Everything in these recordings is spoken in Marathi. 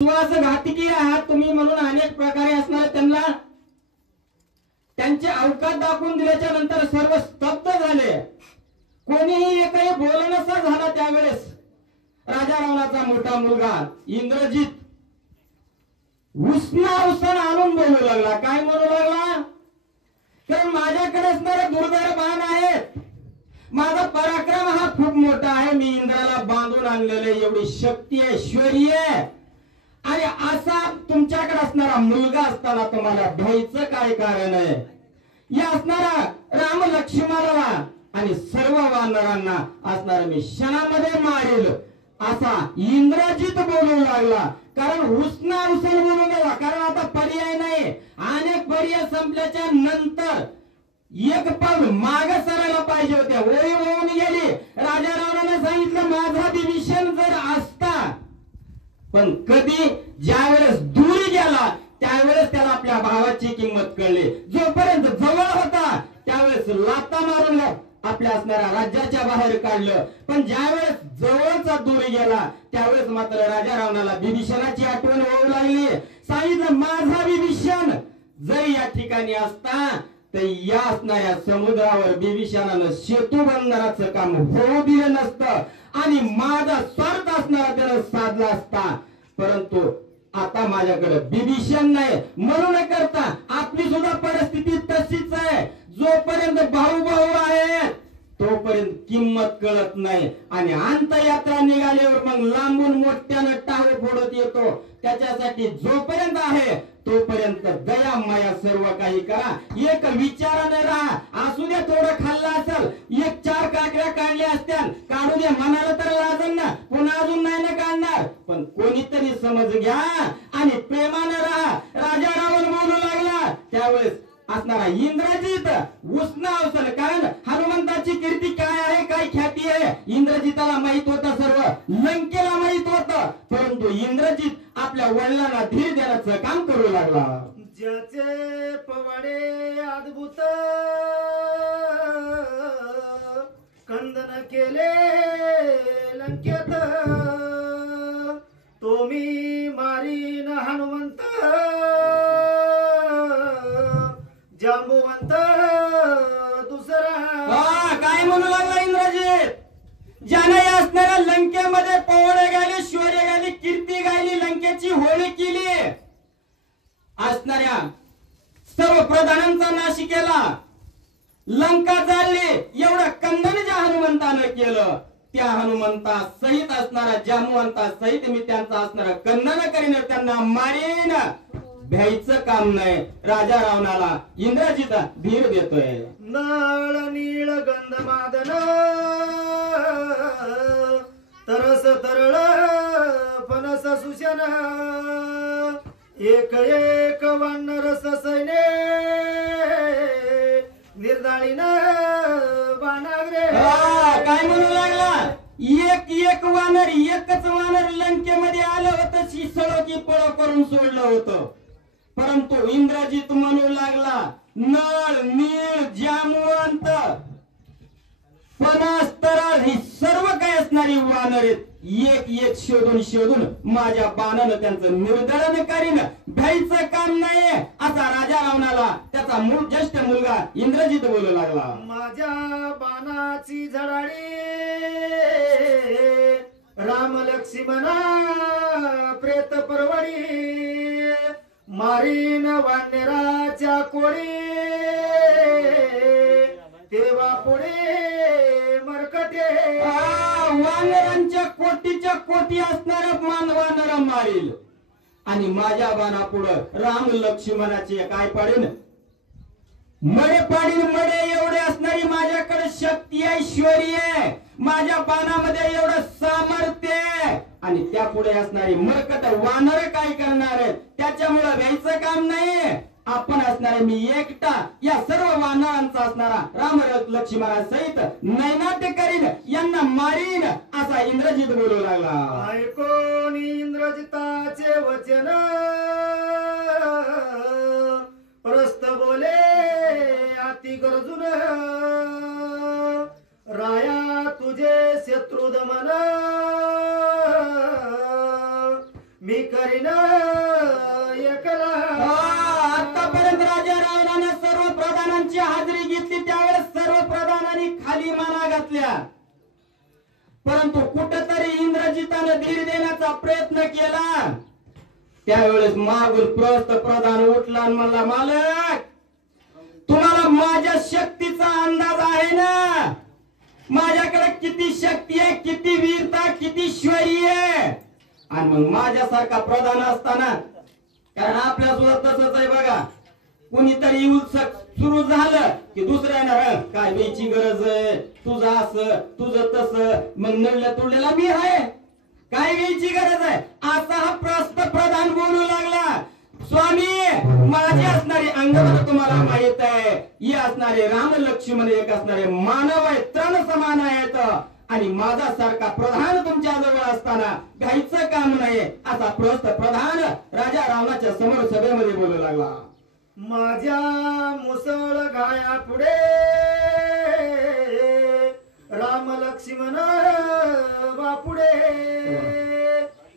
विश्वासघातकी आहात तुम्ही म्हणून अनेक प्रकारे असणार त्यांना त्यांचे अवकाश दाखवून दिल्याच्या नंतर सर्व स्तब्ध झाले। कोणीही एकही बोलणसा झाला। त्यावेळेस राजा रावणाचा मोठा मुलगा इंद्रजित उसना आणून बोलू लागला। काय म्हणू लागला? तर माझ्याकडे असणारे दुर्धर बाण आहेत, माझा पराक्रम हा खूप मोठा आहे, मी इंद्राला बांधून आणलेले एवढी शक्ती ऐश्वर्य आहे, आणि असा तुमच्याकडे असणारा मुलगा असताना तुम्हाला भ्यायचं काय कारण आहे? या असणारा राम लक्ष्मणाला आणि सर्व वानरांना असणारा मी क्षणामध्ये मारेल असा इंद्रजित बोलू लागला। कारण उसना उसल बोलू लागला, कारण आता पर्याय नाही। अनेक पर्याय संपल्याच्या नंतर एक पाऊल मागे सरायला पाहिजे होते। ओळी होऊन गेली। राजा रावणाने सांगितलं माझा विभीषण जर असता, पण कधी ज्यावेळेस दूर गेला त्यावेळेस त्याला आपल्या भावाची किंमत कळली। जोपर्यंत जवळ होता त्यावेळेस लाता मारून आपल्या असणाऱ्या राज्याच्या बाहेर काढलं, पण ज्यावेळेस जवळचा दूर गेला त्यावेळेस मात्र राजा रावणाला विभीषणाची आठवण होऊ लागली। सांगितलं माझा विभीषण जर या ठिकाणी असता तर या असणाऱ्या समुद्रावर विभीषणानं सेतू बांधण्याचं काम होऊ दिलं नसतं आणि माझा स्वार्थ असणारा त्यानं साधला असता। परंतु आता माझ्याकडे विभीषण नाही, म्हणून करता आपली सुद्धा परिस्थिती तशीच आहे। जोपर्यंत भाऊ भाऊ आहेत तोपर्यंत किंमत कळत नाही, आणि अंतयात्रा निघाल्यावर मग लांबून मोठ्यानं टाळे फोडत येतो। त्याच्यासाठी जोपर्यंत आहे तोपर्यंत दया माया सर्व काही करा, एक विचाराने राहा। असू दे थोडं खाल्लं असेल, एक चार काकड्या काढल्या असत्या, काढू दे म्हणाला तर लाजन ना, पुन्हा अजून नाही ना काढणार, पण कोणीतरी समज घ्या आणि प्रेमाने राहा। राजा रावण बोलू लागला त्यावेळेस असणारा इंद्रजित उसना अवसल, कारण हनुमंताची कीर्ती काय आहे, काय ख्याती आहे इंद्रजिताला माहित होतं, सर्व लंकेला माहित होतं, परंतु इंद्रजित आपल्या वडिलांना धीर देण्याचं काम करू लागला। ज्याचे पवाडे अद्भुत कंदन केले लंकेत, तो मी मारीन हनुमंत जांबुवंत दुसरा। काय म्हणू लागला इंद्रजित? ज्याने असणाऱ्या लंकेमध्ये पवडे गायले, शौर्य गायले, कीर्ती गायली, लंकेची होळी केली, असणाऱ्या सर्व प्रधानांचा नाश केला, लंका जाळली, एवढं कंदन ज्या हनुमंतानं केलं त्या हनुमंता सहित असणारा जांबुवंता सहित मी त्यांचा असणारा कंदन करीन, त्यांना मारीन, भ्यायचं काम नाही। राजा रावणाला इंद्रजित धीर देतोय। नळ नीळ गंध मादन तरस तरळ फणस सुशन, एक एक वानर सैने निर्दाळीन बाणाग्रे। काय म्हणू लागला? एक एक वानर, एकच वानर लंकेमध्ये आलं होतं, शिसळ की पळ करून सोडलं होतं, परंतु इंद्रजित म्हणू लागला नळ नीळ जांबुवंत फणस तरळ ही सर्व काय असणारी वानर आहेत, एक एक शोधून शोधून माझ्या बाणानं त्यांचं निर्दळन करीन, भ्यायचं काम नाही असा राजा रावणाला त्याचा ज्येष्ठ मुलगा इंद्रजित बोलू लागला। माझ्या बाणाची झडाडी राम लक्ष्मणा प्रेत परवडी, मारीन वानराच्या कोळी तेव्हा पुढे मरकटे। वानरांच्या कोटीच्या कोटी असणाऱ्या वानर मारील, आणि माझ्या बाणा पुढं राम लक्ष्मणाचे काय पाडीन? मडे पाडीन, मडे एवढे असणारी माझ्याकडे शक्ती ऐश्वर्य आहे, माझ्या बाणामध्ये एवढं सामर्थ्य आहे, आणि त्या पुढे असणारी मरकट वानर काय करणार आहेत? त्याच्यामुळे भ्यायचं काम नाही। आपण असणारे मी एकटा या सर्व वानरांचा असणारा राम लक्ष्मणा सहित नैनाट्य करीन, यांना मारीन असा इंद्रजित बोलू लागला। ऐकोन इंद्रजिताचे वचन प्रस्त बोले अति गरजून, राया तुझे शत्रू दमन मी करीन एकला. आतापर्यंत राजा रावणाने सर्व प्रधानांची हाजरी घेतली, त्यावेळेस सर्व प्रधानांनी खाली माना घातल्या. परंतु कुठेतरी इंद्रजिताने धीर देण्याचा प्रयत्न केला. त्यावेळेस मागून प्रस्थ प्रधान उठला आणि म्हणला, मालक तुम्हाला माझ्या शक्तीचा अंदाज आहे ना, माझ्याकडे किती शक्ती आहे, किती वीरता, किती शौर्य आहे. आणि मग माझ्यासारखा प्रधान असताना, कारण आपल्या सुद्धा तसंच आहे बघा, कुणीतरी उत्सव सुरू झालं की दुसऱ्यानं काय द्यायची गरज आहे, तुझं असं तुझं तसं, मग नडल्या तुडलेला मी आहे, काय घ्यायची गरज आहे, असा हा प्रस्थ प्रधान बोलू लागला. स्वामी माझे असणारे अंगबळ तुम्हाला माहित आहे, हे असणारे राम लक्ष्मण एक असणारे मानव आहे, तण समान आहेत, आणि माझा सारखा प्रधान तुमच्या जवळ असताना घ्यायचं काम नाही, असा प्रस्थ प्रधान राजा रावणाच्या समोर सभेमध्ये बोलू लागला. माझ्या मुसळ गाया पुढे राम लक्ष्मण बापुडे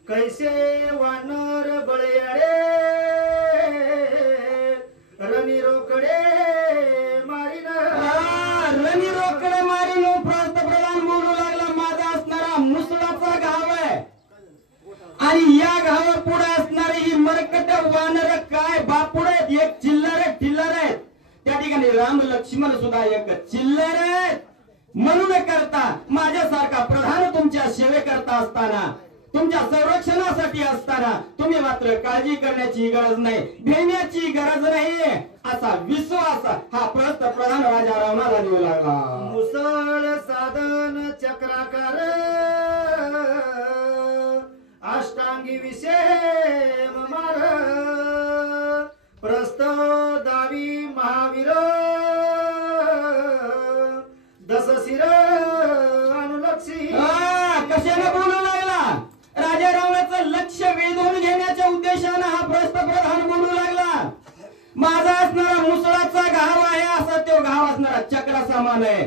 कैसे वानर बळयाडे रणी रोकडे मारीन. रणी रोकडे मारीन प्रस्थ प्रधान बोलू लागला. माझा असणारा मुसळाचा घाव आहे, आणि या गावा पुढे असणारे ही मरकट वानर काय बापुड आहेत, एक चिल्लर टिल्लर आहेत. त्या ठिकाणी राम लक्ष्मण सुद्धा एक चिल्लर आहेत. म्हणून करता माझ्यासारखा प्रधान तुमच्या सेवे करता असताना, तुमच्या संरक्षणासाठी असताना तुम्ही मात्र काळजी करण्याची गरज नाही, भेण्याची गरज नाही, असा विश्वास हा प्रस्थ प्रधान राजा रावणाला देऊ लागला. मुसळ साधन चक्राकार अष्टांगी विषेम मार प्रस्थ दावी महावीर दशशिर अनुलक्षी. कशाने बोलू लागला? राजा रावणाचं लक्ष वेधून घेण्याच्या उद्देशाने हा प्रस्थ प्रधान बोलू लागला. माझा असणारा मुसळाचा घाव आहे, असा तो घाव असणारा चक्रा समान आहे.